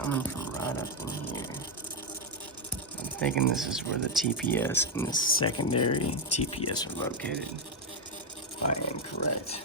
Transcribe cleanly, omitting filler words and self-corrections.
coming from right up in here. I'm thinking this is where the TPS and the secondary TPS are located. If I am correct.